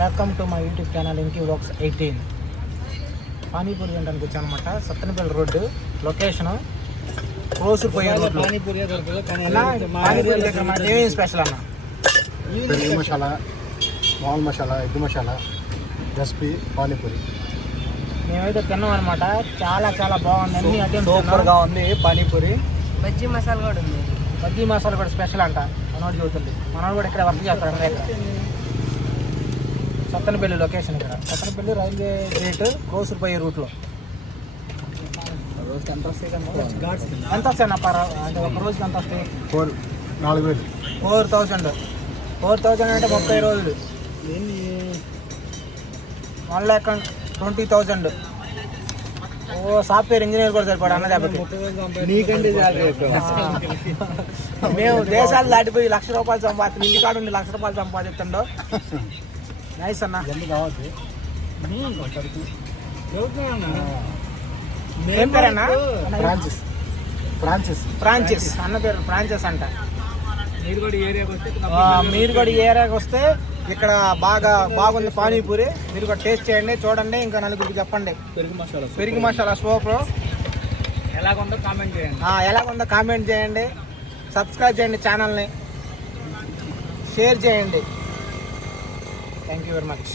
Welcome to my YouTube channel ఇంకి vlogs 18. Panipuri తినడానికి వచ్చాను అనమాట. సత్తెనపల్లి రోడ్డు లొకేషను క్రోసూరు పోయే రోడ్డు. పానీపూరి దగ్గర మనకి ఏమేమి స్పెషల్ అన్న? పెరుగు మసాలా, మామూలు మసాలా, ఎగ్ మసాలా, రెసిపీ, పానీపూరి. మేమైతే తిన్నాం అనమాట. చాలా చాలా బాగుంది. అన్ని ఐటమ్స్ సూపర్గా ఉంది. పానీపూరి, బజ్జీ మసాలా కూడా ఉంది. బజ్జీ మసాలా కూడా స్పెషల్ అంట. మనోడు చదువుతుంది. మనోడు కూడా ఇక్కడ వర్క్ చేస్తాడు అన్నమాట. సత్తెనపల్లి లొకేషన్ ఇక్కడ. సత్తెనపల్లి రైల్వే గేట్ క్రోసూరు పోయే రూట్లో. ఎంత వస్తాయి అంటే ఒక రోజుకి ఎంత వస్తాయి? 4,000. 4,000 అంటే 30 రోజులు. 1,20,000. ఓ సాఫ్ట్వేర్ ఇంజనీర్ కూడా సరిపడా అన్న దెబ్బకి. నీకంటే మేము దేశాలు దాటిపోయి ₹1,00,000 సంపాదిస్తాం. ఇంటికాడ ఉండి ₹1,00,000 సంపాదిస్తుండో. నైస్ అన్న. ఏం పేరన్నా? ఫ్రాంచిస్ అన్న పేరు ఫ్రాంచిస్ అంట. మీరు కూడా ఈ ఏరియాకి వస్తే ఇక్కడ బాగుంది పానీపూరి. మీరు కూడా టేస్ట్ చేయండి, చూడండి, ఇంకా నలుగురికి చెప్పండి. పెరుగు మసాలా సూపర్. ఎలాగుందో కామెంట్ చేయండి. సబ్స్క్రైబ్ చేయండి ఛానల్ని, షేర్ చేయండి. Thank you very much.